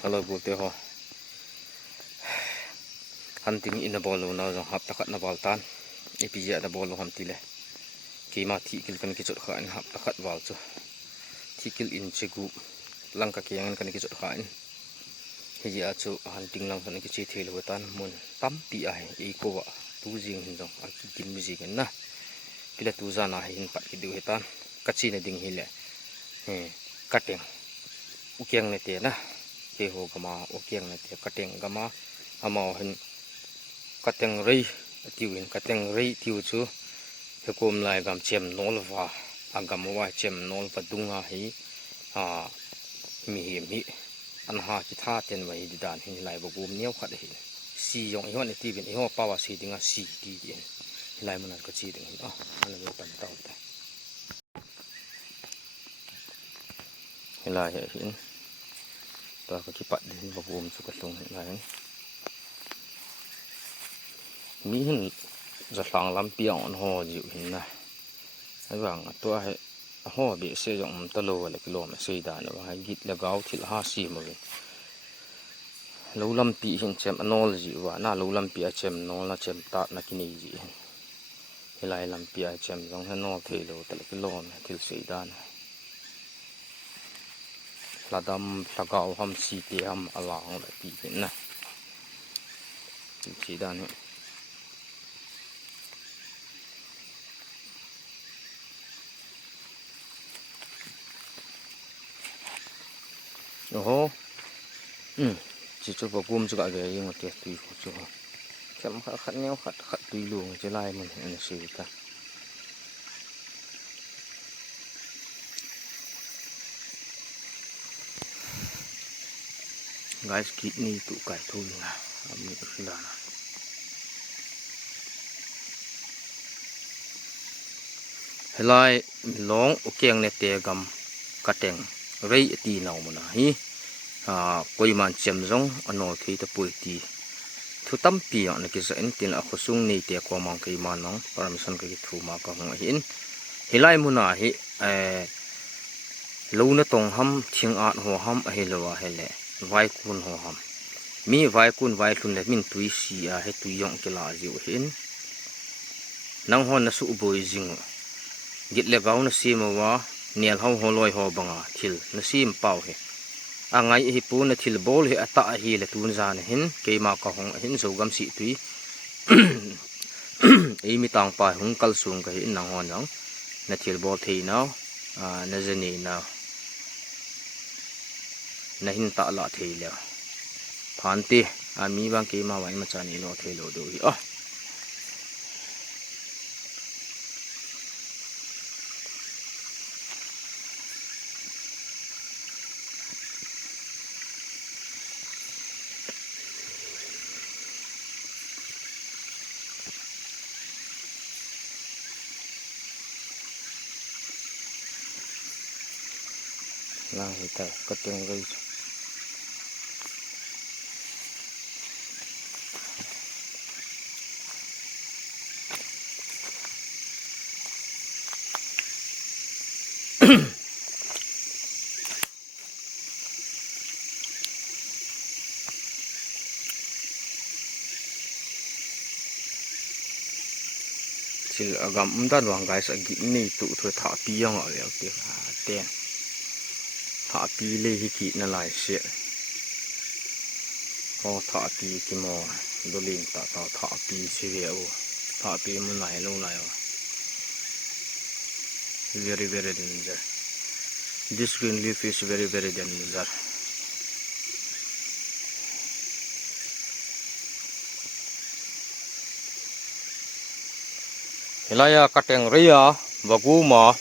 Hello bulte ho hunting in a ball na jong hap takat na baltan epija da ball ham tile ki ma thi kil kan ki chot kha an hap takat wal chu thi kil in chegu langka ki angan kan ki chot kha in heji a chu hunting lang kan ki chi thelo tan mun tam pi ai e ko wa tu jing hin jong a ki kin mi ji kan na pila tu za na hin pat ki du hetan kachi na ding hile he kateng ukyang ne te na ke ho gama ukyang ne te kateng gama amao hin kateng rei tiwin kateng rei tiu chu hekom lai gam chem nol wa agam wa chem nol padunga hi mi hi mi an ha ki tha ten wa hi dan hi lai bo gum niau khat hi si yong hi hon tiwin hi ho pawa si dinga si ti ti lai mun ka chi ding hi an lo pan taw ta lai hi ta ka ki pat din bo gum chu ka tung lai mi hin za thlang lam piang on ho jiu hin na ai wang to hai ho bi se jong ta lo le kilo ma sei da na hai git la gau thil ha si mo lo lam pi hin chem anol ji wa na lo lam pi a chem nol na chem ta na kini ji hilai lam pi a chem jong ha no the lo ta le kilo ma thil sei da na ladam lagau ham si te ham alang la pi hin na chi da ni oh chỉ cho vào gom cho cả cái nhưng mà tiệt tùy của cho chấm khát neo khát tùy luồng cho lai mình là gì ta guys kidney tụ cải thôi là mình là lai long ok này tiệt gam cutting rei ti nào mà hi coi man chem rong ano thi ta pui ti thu tam pi an ki za en tin a khosung nei te ko mang kai man nong permission ka ki thu ma ka hong hin hilai muna hi lo na tong ham thing at ho ham a helwa hele vai kun ho ham mi vai kun vai thun le min tui si a he tui yong ke la jiu hin nang hon na su boi jing git le gau na si ma wa nial ho holoi ho banga thil na sim pau he angai hi pu na thil bol he ata hi le tun zan hin ke ma ka hong hin zo gam si tui ei mi tang pa hung kal sung ka hin nang hon nang na thil bol thei naw na zani naw na hin ta la thei le phan ti mi bang ke ma wai ma cha ni lo thei lo do hi lang hita kateng rei sil agam dan wang guys agi ni tu thoi tha pi yang a le te ten thả pi lê hi kỹ na lại sẽ có thả pi cái mò đồ linh ta thả pi sẽ về thả pi muốn lại lâu lại very very danger. This green leaf is very very danger. Hilaya kateng ria bagu ma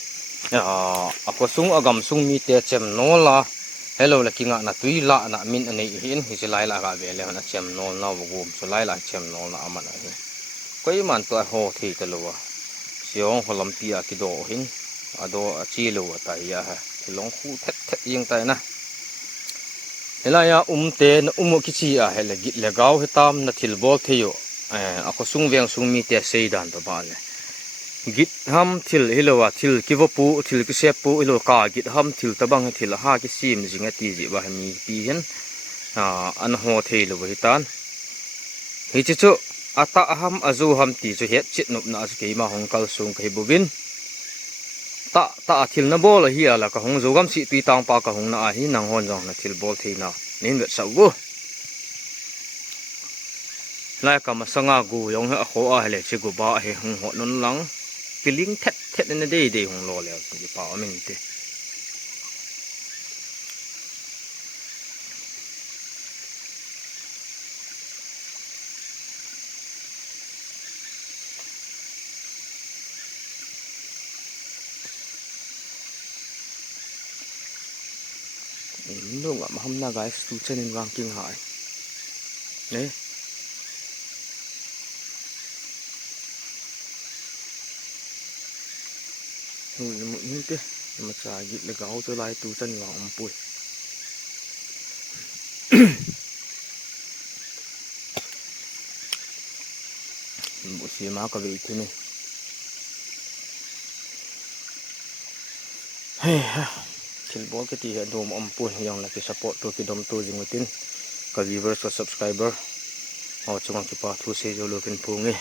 ako sung agam sung mi te chem no la hello la kinga na tui la na min anei hin hi lai la ga ve le na chem no na bu so lai la chem no na aman a hi koi man to ho thi ka lo wa siong holam pia ki do hin ado chi lo ta ya ha long khu thet thet yeng tai na helaya te na ki chi a hele git le gaw he tam na thil bol theyo ako sung veng sung mi te sei dan to ba le git ham thil hilowa thil kivopu thil ki sepu hilo ka git ham thil tabang thil ha ki sim jinga ti ji ba mi pi hen an ho thei lo hi tan hi chi chu ata ham azu ham ti chu het chit nup na chu ke ma hong kal sung ke bubin ta thil na bol hi ala ka hong zogam si tui tang pa ka hong na a hi nang hon jong na thil bol thei na nin ve sau go lai ka ma sanga gu yong a kho a hele chi gu ba he hong ho non lang piling thet thet na de hong lo le chi pa min te nung am ham na guys tu chen in wang king hai ne mu ni te ma cha yit le gao to lai tu chen wang am pui bu si ma ka vi thi ne hey thil bol ke ti dom am pui yang la ki support to ki dom to jing tin ka viewers ka subscriber ho chung ki pa thu se jo lo kin pu nge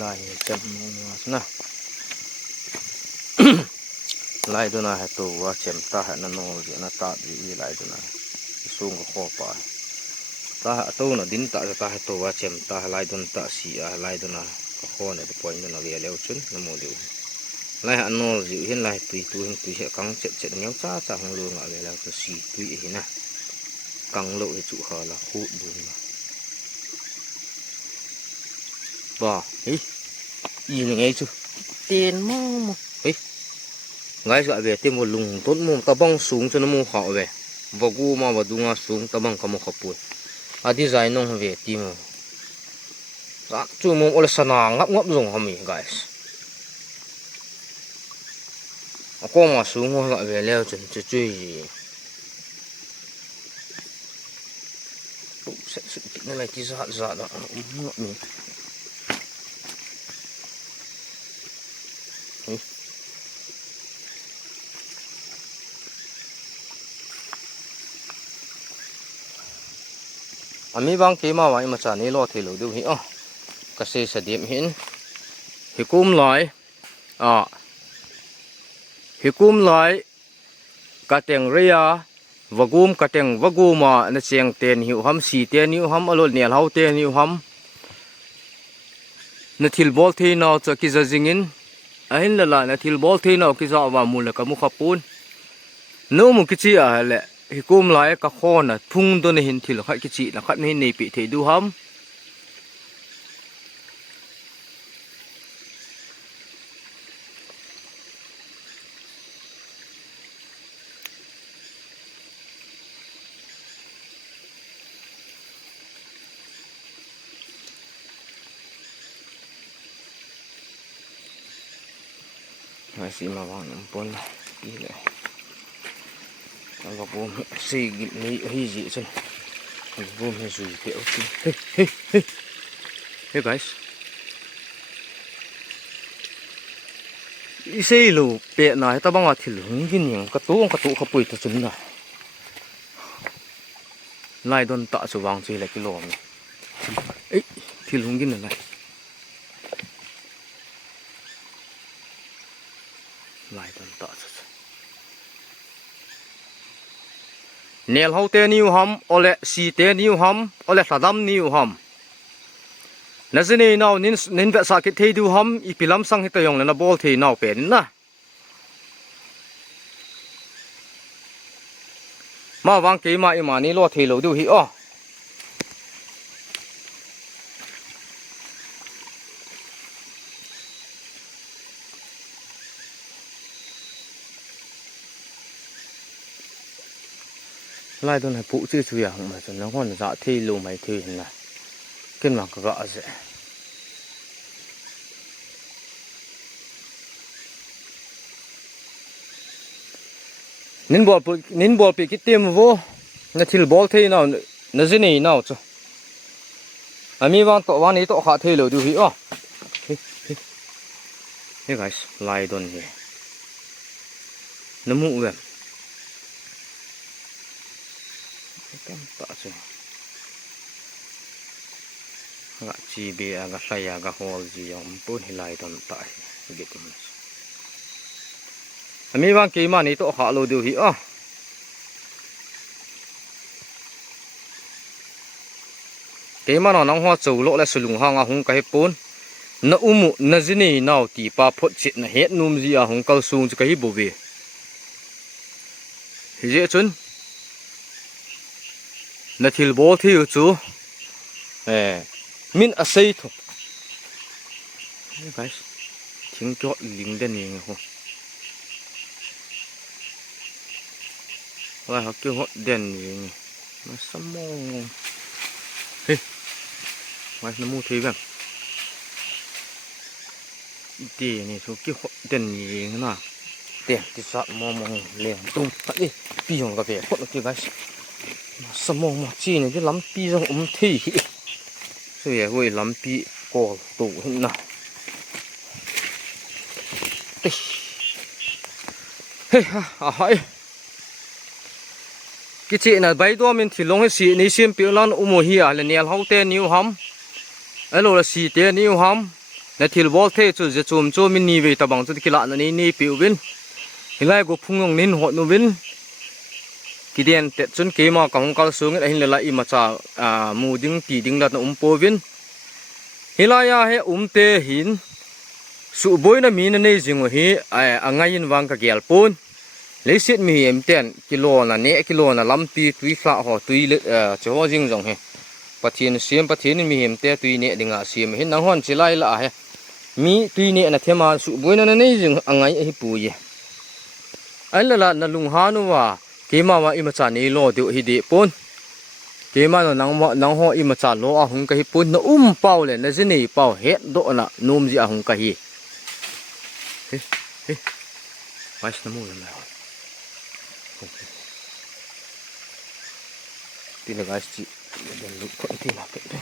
lai cham na lai do na ha to wa chem ta ha na no ji na ta ji lai do na sung ko pa ta ha to na din ta ha to wa chem ta lai don ta si a lai do na ko ho na de point na le leu chun na mo de lai ha no ji hin lai tui tu hin tui he kang chet chet nyau cha cha hong lu nga le la ko si tui hi na kang lo e chu ha la khu bu na ba hi y ngay chứ tiền mo ngay cả về tiền một lùng tốt mua ta băng xuống cho nó mua họ về và gu mà và đúng xuống ta băng có một hộp bụi à đi dài nông về tìm mà chú mua ở sân ngấp ngấp dùng hả mình guys có mà xuống mua gọi về leo chuẩn chơi gì sẽ sự kiện này chỉ dạ đó mình ami bang ke ma wai ma cha ni lo thilo du hi a ka se sa dim hin hikum lai hikum lai ka teng ria wagum ka teng waguma na cheng ten hiu ham si te niu ham alol nial hau te niu ham na thil bol the na cha ki za jingin ahin la la na thil bol the na ki za wa mul ka mu khapun no mu ki chi a le hikum lai ka khona thung do ne hin thil kha ki chi na khat ne nei pi the du ham masih mawang pun ile kalau bom si ni hiji chen bom he sui pe hey guys ise lu pe na ta bang a thil hung gin yang ka tu khapui ta chun na lai don ta chu wang chi le kilo mi ei thil hung gin na lai don ta chu nel hau te niu ham ole si te niu ham ole sadam niu ham nazini now nin ve sa ki thei du ham ipilam sang hita yong na bol thei now pen na ma wang ke ma imani lo thei lo du hi o lai don hai pu chi chu yang ma chen na hon za thei lu mai thei na ken ma ka ga ze nin bol pe ki tem vo nó thil ball thế nào nó gì này nào chứ ami vang to vang này to khá thế rồi đi à hey guys lại đòn gì nó mũ vậy cái tạ chứ gạ chi bê gạ say gạ hol gì ông bún hi lại đòn tạ cái gì ami vang kia mà này to khá rồi đi à cái mà nó nong hoa châu lỗ là sử dụng hàng hong cái bún nó umu nó gì này nào thì pa phốt chuyện là hết nôm gì hong cao su cho cái bồ về dễ chun nó thil ball thì chú min a say thôi guys tiếng chót lính đen này không lại học kêu họ đen này nó sắm mồ hey guys nó mua thế vậy đi này số kêu họ đen này thế nào tiền thì sợ mò liền tung thật đi pi hồng cà phê hot nó kêu guys sắm mồ mà chi này chứ lắm pi trong thi rồi hồi lắm pi cổ tủ hình nào hey hỏi cái chị là bay đua mình thì long hay xì ní xem biểu lan mùa hi à là nèo hậu tên nhiều hắm ấy là xì tên nhiều hắm là thì ball thế cho giờ chôm cho mình ní về tao bằng cho cái lạ này ní biểu vin thì lại có phung ngông nín họ nó vin cái đèn tết xuân kế mà còn cao xuống cái hình là lại mà chả mù đinh tỉ đinh là nó po vin hi lại à he tê hin su bôi na mi na nei jing hi angai in wang ka gel pon lấy xiết mi em ten kilo na ne kilo na lampi tui khla ho tui le cho jing jong he pathian mi em te tui ne dinga siam hin nang hon chilai la he mi tui ne na thema su bôi na nei jing angai hi pu ye ai la na lung ha nu wa ke ma ima cha nei lo du hi de pon ke ma no nang ho ima cha lo a hung ka hi pon na pau le na jini pau het do na num ji a hung ka hi hey weiß na mu na tin là guys chị đèn lụt con tin là vậy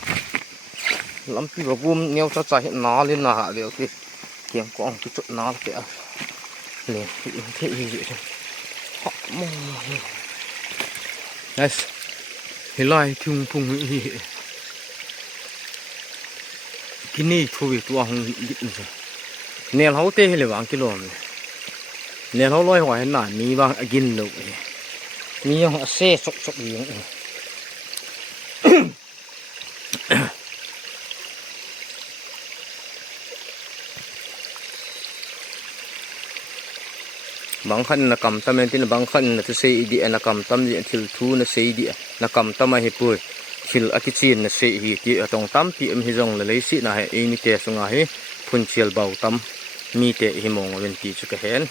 lắm khi vào bùm neo cho chạy hiện nó lên là hạ đều thì kiếm con cái chỗ nó kìa lên thế gì vậy họ mong guys thì lại thùng thùng gì cái này thôi tôi không định rồi nèo hấu tê hay là vàng kilo này nèo hấu lôi hoài nà ní vàng again đâu ní họ xe sọc sọc gì bang khăn là cầm tâm nên bang khăn là thứ xây địa là cầm tâm diện thil thu là xây địa là cầm tâm hay bùi thil akichin là xây hi thì ở trong tâm thì em hi rong là lấy xị là hay em te sung hay phun chiel bầu tâm mi te hi mong bên tí cho cái hẹn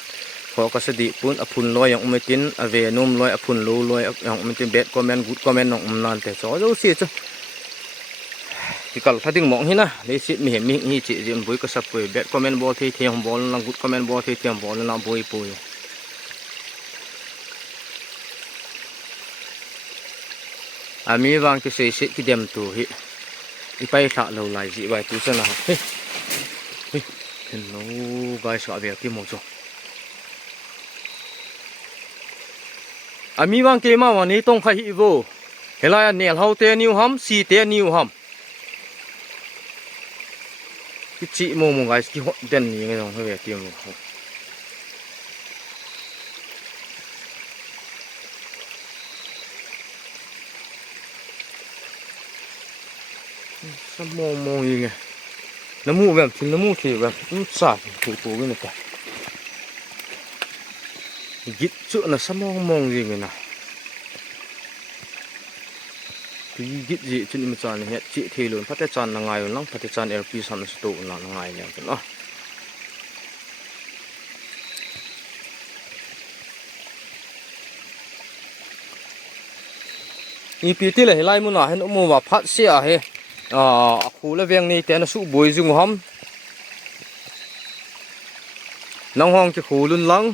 họ có sẽ đi phun phun loi yang tin về nôm loi phun lô loi yang tin bad comment good comment nong nan te cho dấu xị chứ thì kalau phát tiếng mong hi na lấy xị mi hi chị diện với cái sắp với bad comment ball thì thiam ball là good comment ball thì thiam ball là bôi bôi mi vang cái xây xây cái điểm tủ hi bay thả lâu lại gì vậy tu chân nào hello guys ở về cái một chỗ mi vang cái mà này tông khai hi vô hay là nèo hậu te new ham si te new ham cái chị một guys cái hot đen như thế nào về cái một sao mong gì nghe nó mua về thì nó mua thì về cũng xả thủ cái này cả gít chỗ là sao mong gì người nào thì gít gì trên mà tròn hiện chị thì luôn phát tròn là ngày nó phát tròn LP xong nó tụ là ngày này nó EP là lại muốn nói nó mua vào phát xe hay khu là viên này tên là sụ bồi dùng hâm nông hoang cái khu luôn lắng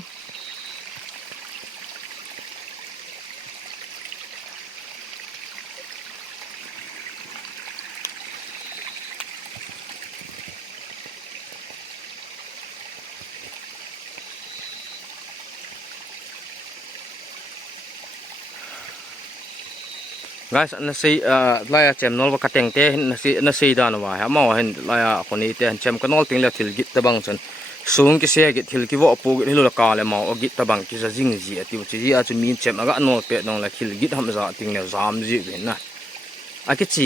guys na sei laya chem nol ba kateng te na sei dan wa ha ma hen laya khoni te han chem kanol ting la thil git ta bang chon sung ki se git thil ki wo pu git lo ka le ma o git ta bang ki sa jing ji ati chi ji a chu min chem aga nol pe nong la thil git ham za ting le zam ji ben na a ki chi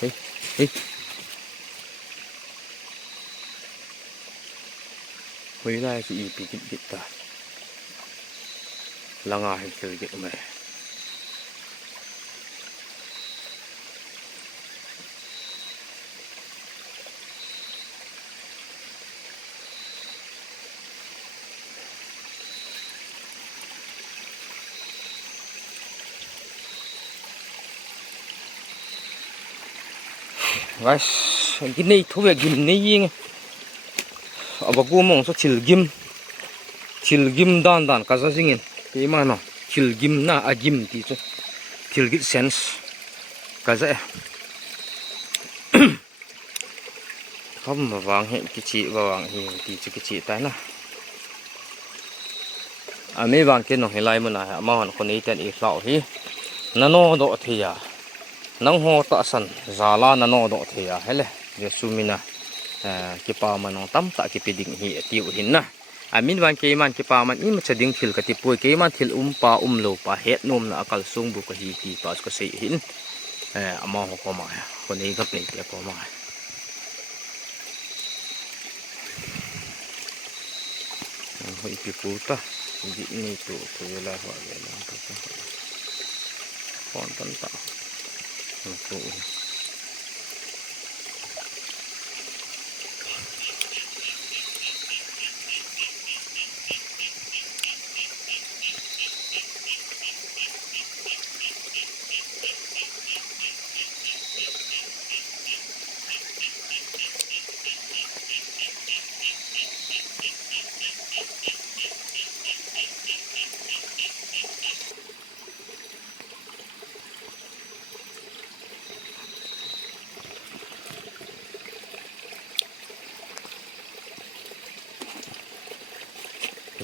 hey hey hui lai chi pi git ta langa hen thil git me guys cái này thu về gim này yên ở bậc gua mong số chil gim dan dan cả gia đình cái mà nó chil gim na gim thì chứ chil git sense cả gia không mà vàng hiện cái chị vàng thì cái chị tay na mấy vàng kia nó hiện lại mà này mà hắn còn ý tên ý lão hi nó độ thì à nang ho ta san zala na no do thea hele je sumina ki pa man tam ta ki piding hi ti u hin na amin wan ke man ki pa man im chading thil ka ti poi ke man thil pa lo pa het nom na akal sung bu ka hi ti pas ko sei hin ama ho ko ma ko nei ka plei te ko ma ho ipi puta ni tu la ho la ta kon tan ta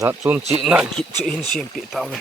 dạ chôn chị này kịp chữ hình xem bị tao này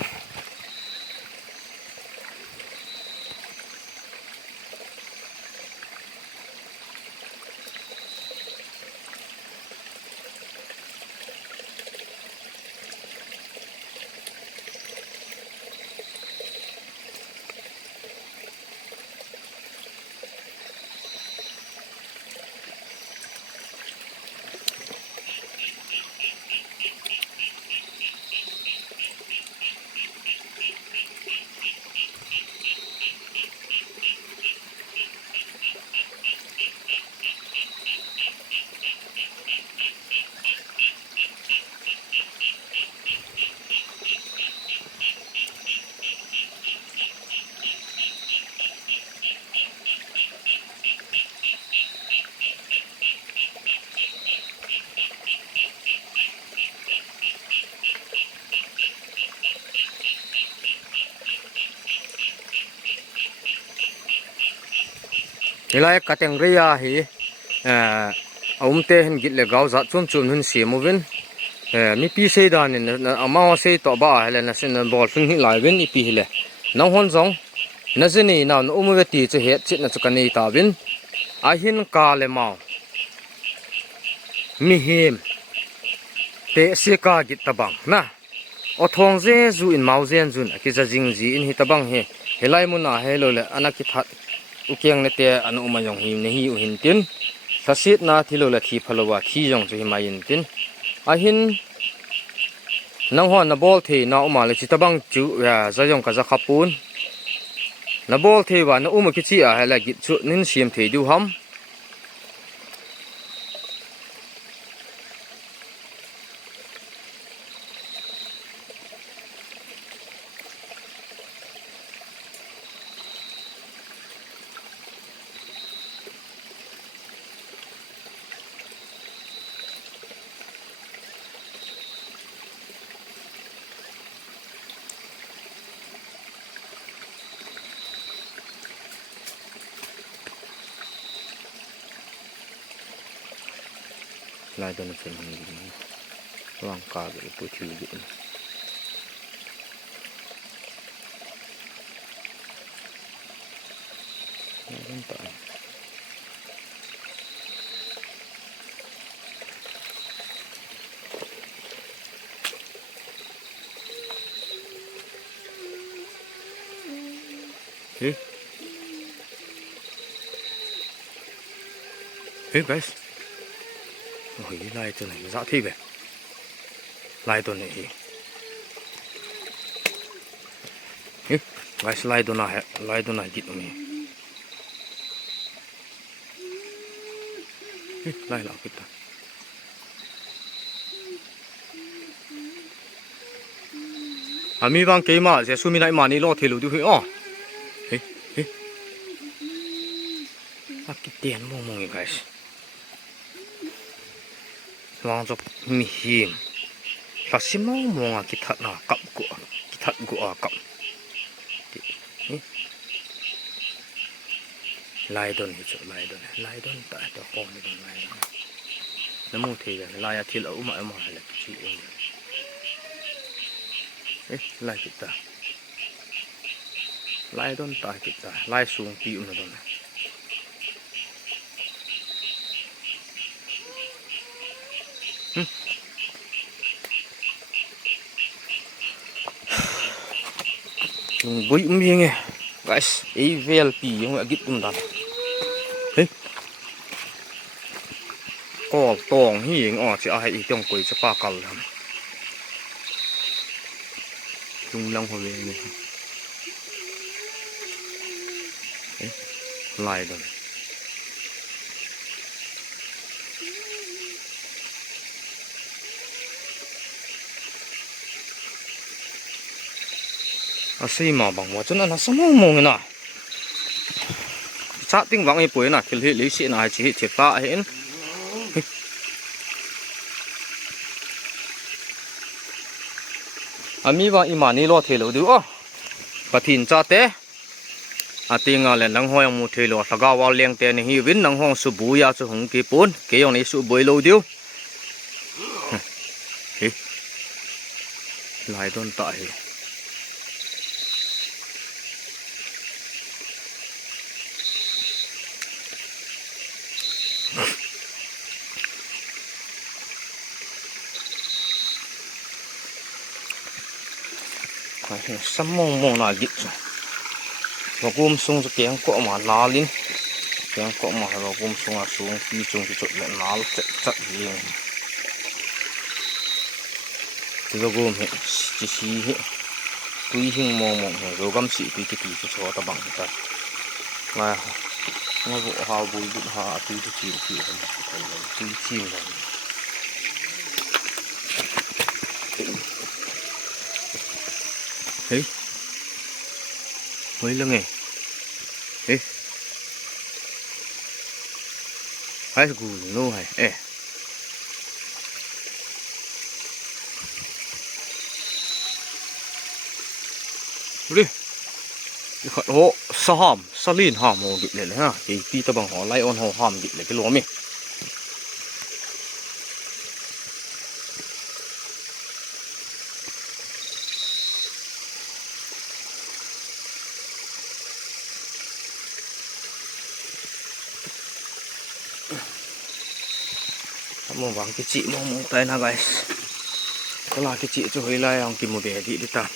lại cả tiếng ria hi ông tê hình gịt lệ gạo dạ chôn chôn hình xì mô vin mi pi xây đàn nên ama xây tọa ba hay là xin ball phun hi lại vin ipi hi lệ nấu hôn giống nó gì này nào nó ôm về tì cho hết chuyện là cho cái này ta vin hin cả lệ màu mi hiểm tê xe ca gịt tabang na ở thong dê zu in màu dê zun cái giờ jing gì in hi tabang hi lại muốn na hello lệ anh cái thật ukiang nete anu umayong him nehi uhin tin sasit na thilo la thi phalowa thi jong chu himayin tin ahin nang ho na bol the na uma le chitabang chu ya zayong ka za khapun na bol the wa na uma ki chi a hala git chu nin siam the du ham lại cho nó xem hình vàng cả cái bụi thủy vậy Don ta hey hey guys ôi lại tuần này rõ thi về lại tuần này hey guys lại tuần này kịp rồi hey lại là kịp ta mi bang cái mà sẽ suy mi lại mà ni lo thì lũ đi oh hey hey cái tiền mong mong guys long cho mi hiểm là xin mong mong à cái thật nào cặp của cặp lại đồn thì chỗ lại đồn tại đó con đồn lại nó mua thì lại thì lẩu mà là chị ấy lại kita lại đồn tại kita lại xuống tiêu nó đồn bụi nghe guys AVLP yang agak gitu dah có tòng hiền chỉ ai ý trong quầy cho ba cầu làm trung long hồi này lại rồi xí mà bằng một chỗ nó sao mông người nào sát tiếng vang ấy bụi nào khi lấy xí nào chỉ thiệt phá hết mi vang imani lo thề lo được bắt tin cha té tiếng lên năng hoa một thề lo saga vào liang té này hi vin năng hoa su bùi ya su hong kỳ pôn cái ông này su bùi lo điêu lại đồn tại sắm mông là gịt và gom xuống cho kéo cọ mà ná lên kéo cọ mà và gom xuống xuống khi chung cái chỗ lại ná chặt gì thì và gom hết chỉ xí hết tuy hình mông rồi gom xị tuy cái chỗ ta bằng ta là nó vụ hào bùi bụi hạ tuy cái chìm tuy chìm rồi hey mấy lưng này hey ai gù nô hay đi khẩn hộ sa hàm sa lin hàm hồ bị lên ha thì pi ta bằng họ lay on hồ hàm bị lên cái lúa mình mong vắng cái chị mong tay na guys có là cái chị cho hơi lai ông tìm một bể đi ta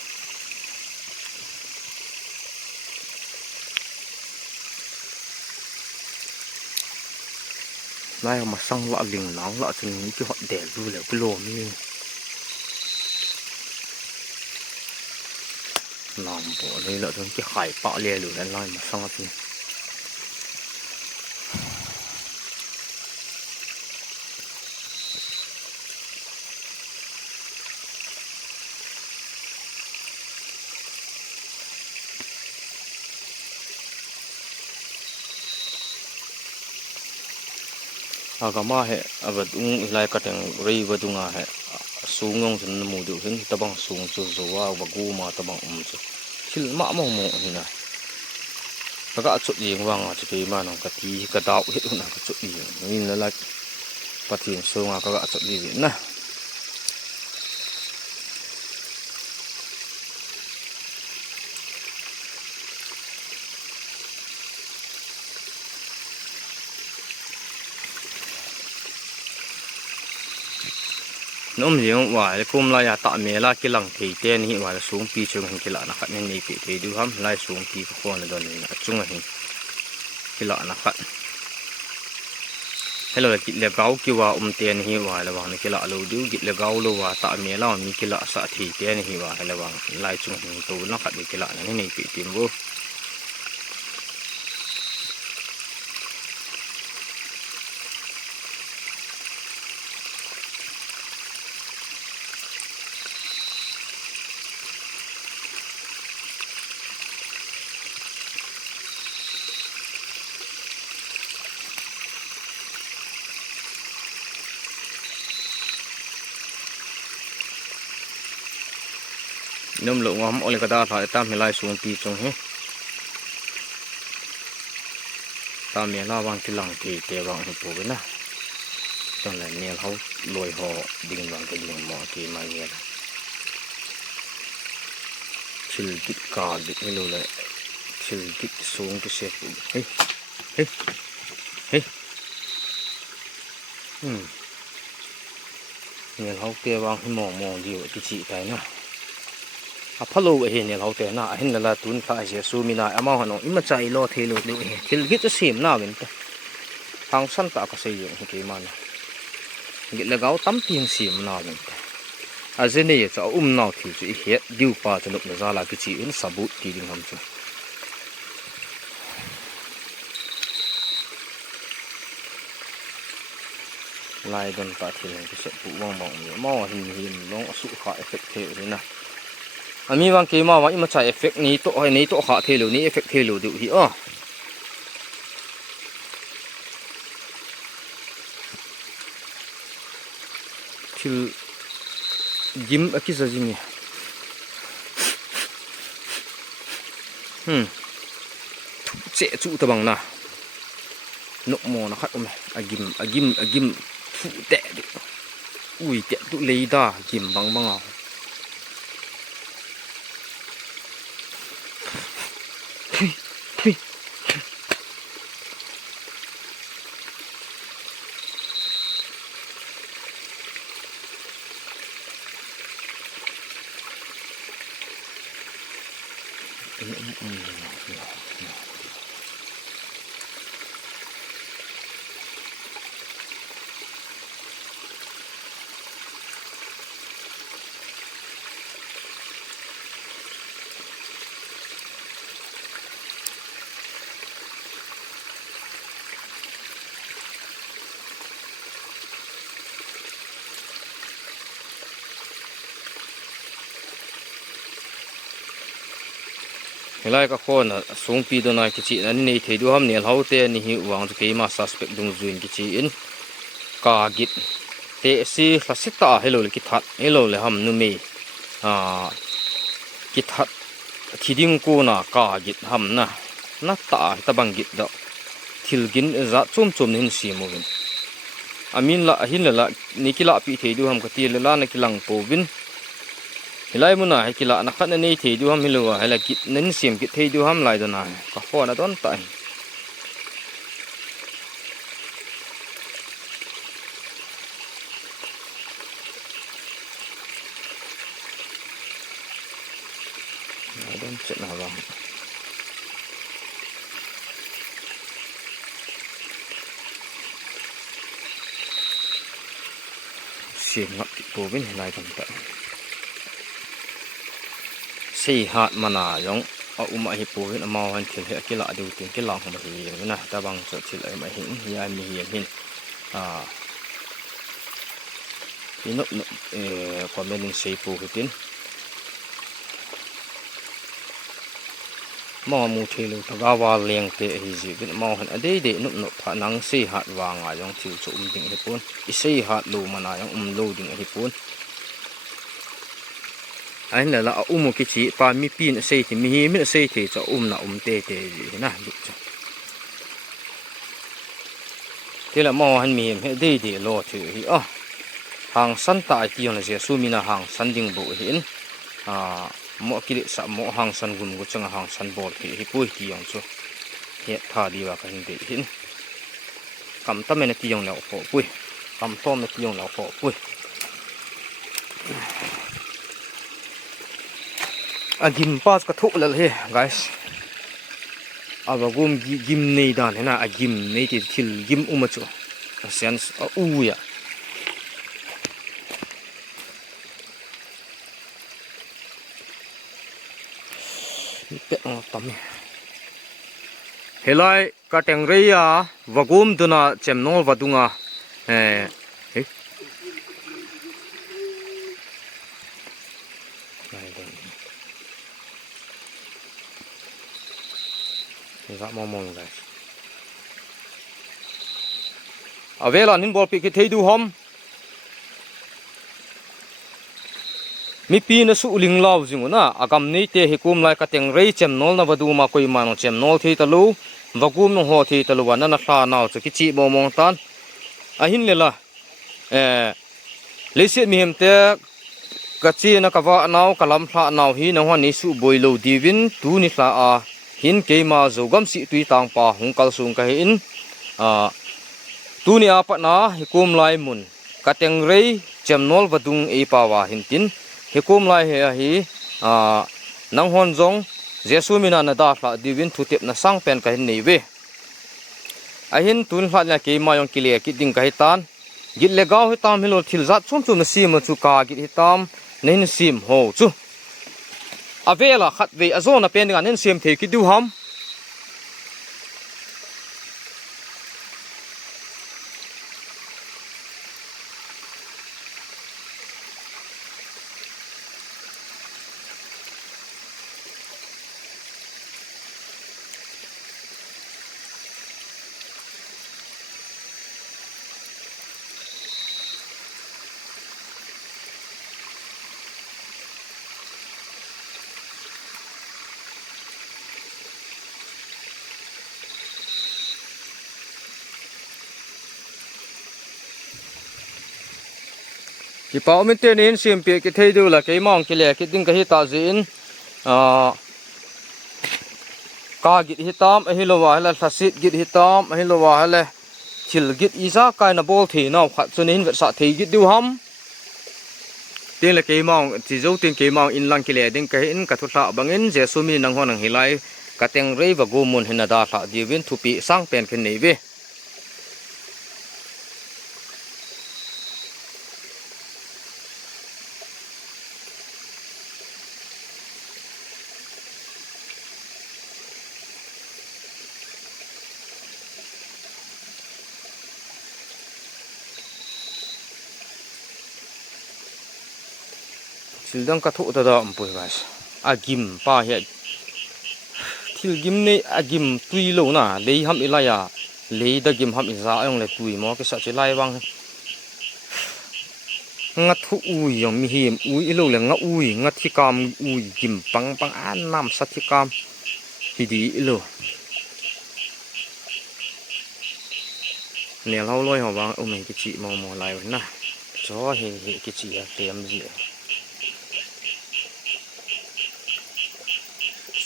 lai mà sang lọ lình nóng lọ chừng cái họ đẻ vui là cái lồ như làm bộ đây lọ thường cái hải bọ lìa lửa lên lai mà sang thì agama he abadung ilai kateng rei badunga he sungong jun mu du hin tabang sung chu zuwa bagu ma tabang chu sil ma mo mo hina kaga chu yeng wanga chu ke ma nang ka ti ka dau hit na ka chu yeng ni la pathin sunga kaga chu li na น้ำเลี้ยงว่าเลยกุมลายตะเมล่ากิลังเทเตนี่ว่าสูงปีชงหินกิละนะครับนี่นี่ปีเทดูครับลายสูงปีก็คนละดอนนี่นะจุงหินกิละนะครับให้เรากิเลเกาคิว่าเตียนหิว่าระวังนี่กิละเราดูกิเลเกาเราว่าตะเมล่ามีกิละสัตย์เตนี่หิว่าให้ระวังลายจุงหินตัวนะครับนี่กิละนี่นี่ปีติมบุน้ำหลงว่ามันอะไรก็ได้ถ่ายตามให้ลายสูงปีจงเฮตามเมียล่าวางกิลังเทเตวางให้ปูกันนะตอนนั้นเนี่ยเขาลอยห่อดิ่งวางกระดิ่งหมอเกมาเงี้ยชิลกิดกาดิไม่รู้เลยชิลกิดสูงก็เสียปูเฮ้ยเฮ้ยเฮ้ยเนี่ยเขาเตะวางให้มองดีว่ากิจิไปนะพะโล้เห็นเนี่ยเราเตะหน้าเห็นแล้วตุนข้าเสียสูมีนาอามาหันอิมใจโลเทโลเดียวเห็นชิลกิดจะเสียมหน้าเป็นตัวทางสั้นตาก็เสียอย่างที่มันกิดแล้วเขาตั้มเพียงเสียมหน้าเป็นตัวอาเจนี่จะหน้าที่จะเหตุดิวป้าจะลุกในซาลากิจิอินสบุตีดิ่งคำสั่งลายดนตาที่นั่นก็เสปุว่างมองเนี่ยมอหินลงสุขาเอฟเฟกต์เทเลยนะอันนี้บางทีมาว่าอิมใช้เอฟเฟกต์นี้ตัวไอ้นี้ตัวขาเทลูนี้เอฟเฟกต์เทลูดูหิอ้อคือยิ้มอะไรสักอย่างเนี่ยเจ๊จุดตะบังนะนกมอนะครับอากิมทุเตะอุ้ยเตะตุเลยด้ากิมบังเอาเวลาก็คนสูงปีตัวน้อยกิจินั่นนี่เทดูhamเนี่ยเขาเตะนี่หิววางจะเกี่ยมาสัสเปกดุงจุนกิจิอินกากิดเตะซีฟาสิตาเฮโลเลยกิทัดเฮโลเลยhamนุ่มกิทัดที่ดิ้งกูน่ะกากิดhamนะนัตตาตะบังกิดดอกทิลกินจะจุ่มหินสีมูวินอามินละหินละนี่กิละปีเทดูhamกติละนักกิลังโปวินเฮลัยมุนให้กิละนักขันนี่เทดูhamฮิลัวให้ละกินั่นเสียมกิเทดูhamลายตัวนั้นก็ฟ้อนต้นตายต้นเจ็ดหน้าบ้างเสียงงับตัวเป็นลายต่างสี่หาดมาหนาย่องเอามาให้ปูเป็นมาวันที่เหลือกิละดูถึงกิละของมันเองนะแต่บางส่วนที่เหลือไม่เห็นยายมีเห็นที่นกความเป็นสีปูขึ้นมอมูเทลูทกาวาเลียงเตะฮิจิเป็นมอหันอดีเดนุผานังสี่หาดวางอ่ะย่องทิวจุ่มดิ่งให้ปูนอีสี่หาดลูมานาย่องลูดิ่งให้ปูนอันนี้ละมุกิจิปามีปีนเสียที่มีเสียที่จะน่ะเตะนะดูจ้ะที่ละมอหันมีให้ดีโลถือที่หางสันตายที่ยองเสียสูมีนะหางสันดิ่งบุเห็นหมอกิเลสหมอหางสันกุมกุจังหางสันบอลที่ปุ้ยที่ยองจูเหตุท่าดีว่ากันเห็นคำตั้มเนที่ยองแล้วพอปุ้ยคำต้มเนที่ยองแล้วพอปุ้ย Agim pas ka thuk lal he guys abagum gim nei dan hena agim nei ti thil gim umachu sense uya pe tam helai ka teng reya wagum duna chemnol wadunga dạ mong guys à về là nên bỏ bị cái thấy du hôm mi pi nó sụ linh lao gì nữa à cầm ní te hi kum lại cái tiếng rây chém nol na vadu mà coi mà nó chém nol thì talu và kum nó ho thì talu anh nó pha nào cho cái chị mong tan à hin là lấy xe mi hem te cái chị nó cái vợ nào cái làm pha nào hi nó hoa ní sụ bồi lâu divin tu ní pha à hin ke ma zo gam si tui tang pa hung kal sung ka hin tu ni apa na hikum lai mun kateng rei chemnol vadung e pa wa hin tin hikum lai he hi nang hon jong jesu mina na da hla divin thutep na sang pen ka hin nei ve a hin tun hla na ke ma yong kile ki ding ka hitan git le gaw hitam hilol thil zat chum chum na sim chu ka git hitam nein sim ho chu avela khat ve azona pen nga nen sim the ki du ham ki pau min ten in sim pe ki thei du la ke mong ki le ki ding ka hi ta zin ka git hitam a hilowa hala thasit git hitam a hilowa hala thil git isa kai na bol thi no khat chunin vet sa thei git du ham tin la ke mong ti zo tin ke mong in lang ki le ding ka in ka thu tha bangin jesu mi nang hon ang hilai ka teng rei wa go mun hina da tha divin thupi sang pen khen nei ve thildang ka thu ta da ampui guys agim pa he thil gim nei agim tui lo na lei ham ilaya lei da gim ham iza ayong le tui mo ke sa che lai wang nga thu ui yong mi him ui ilo le nga ui nga thi kam ui gim pang pang an nam sa thi kam hi di ilo ne lau loi ho wang o mai ki chi mo mo lai na cho he ki chi a tem ji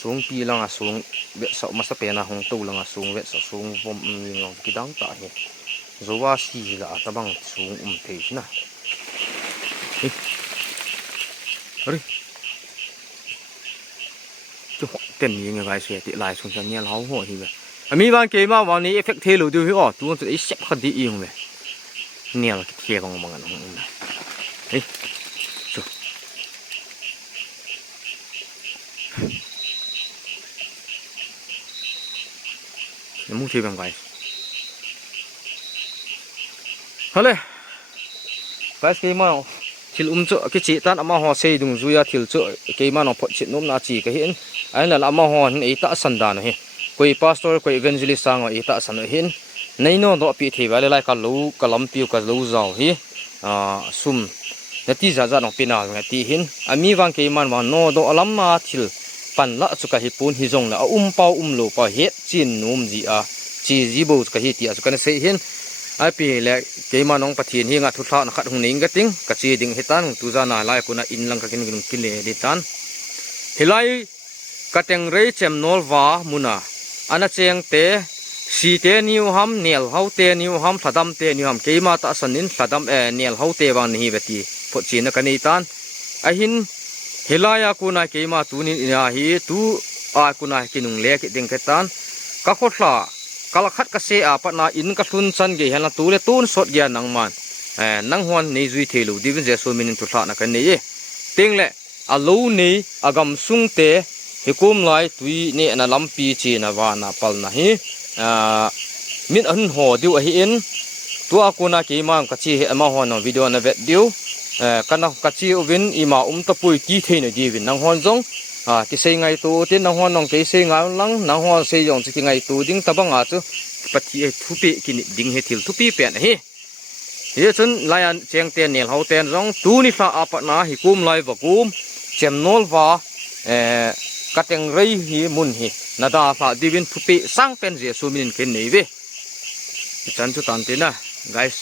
xuống pi lang xuống vẽ sậu mà sắp na hong tu lang xuống vẽ sậu xuống vom ngọc cái đắng tạ nhỉ rồi qua xì là ta bằng xuống thế na đi chứ họ tiền gì người vài xe thì lại xuống chân nhà lão họ thì vậy mi ban kế mà vào này effect thế rồi điều hiểu tu tôi xếp khăn đi yêu vậy nhiều là cái kia còn bằng anh đi mu thi bằng vậy, hả cái gì mà thil chợ cái chị tan ama ho xây đùng duya thil chợ cái mà nó phật chuyện nôm na chỉ cái hiện ấy là ama ho ấy ta sanh đàn này, coi pastor coi evangelist sang ấy ta sanh hiện, nay nó đó bị thì vậy lại cả lú cả lắm piu cả lú giàu hi, sum, cái tí giả giả nó pina cái tí hiện, ami vang cái mà nó đó lắm mà thil pan la chu ka hi pun hi jong la pau lo pa he chin num ji a chi ji bo ka hi ti a chu kan se hin ai pi le ke ma nong pathin hi nga thu tha na khat hung ning ga ting ka chi ding hitan tu za na lai kuna in lang ka kin kin le di tan hilai ka teng rei chem nol wa muna ana cheng te si te niu ham nel hau te niu ham thadam te niu ham keima ta sanin thadam nel hau te wang ni beti pho china kani tan a hin helaya kuna keima tunin ina hi tu a kuna kinung le ki ding ketan ka khotla kala khat ka se a patna in ka thun chan ge hela tu le tun sot gya nang man nang hon nei zui thelu divin je so minin tu thla na kan nei ting le a lo nei agam sung te hikum lai tui ne na lampi chi na wa na pal na hi min an ho diu a hi in tua kuna ki mang ka chi he ma hon no video na vet diu kana ka chi ovin ima ta pui ki thein gi vin nang hon jong ki sei ngai tu tin nang hon nong ke sei ngai lang nang hon sei jong chi ngai tu ding tabanga chu pati e thupi ki ni ding he thil thupi pe na hi chun layan cheng ten nel hau ten jong tu ni fa apa na hi kum lai wa kum chem nol wa kateng rei hi mun hi nada fa divin thupi sang pen je sumin ken nei ve chan chu tan te na guys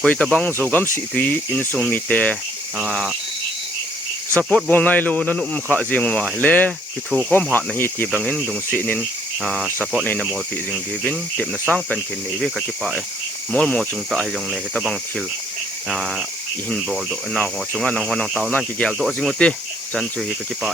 koi tabang zogam si tui in sung mi te support bol nai lo nanum kha jing wa le ki thu kom ha na hi ti bangin dung si nin support nei na mol pi jing divin tep na sang pen ken nei ve ka ki pa mol mo chung ta jong le tabang thil in bol do na ho chunga nang ho nang taw na ki gel do jingote chan chu hi ka ki pa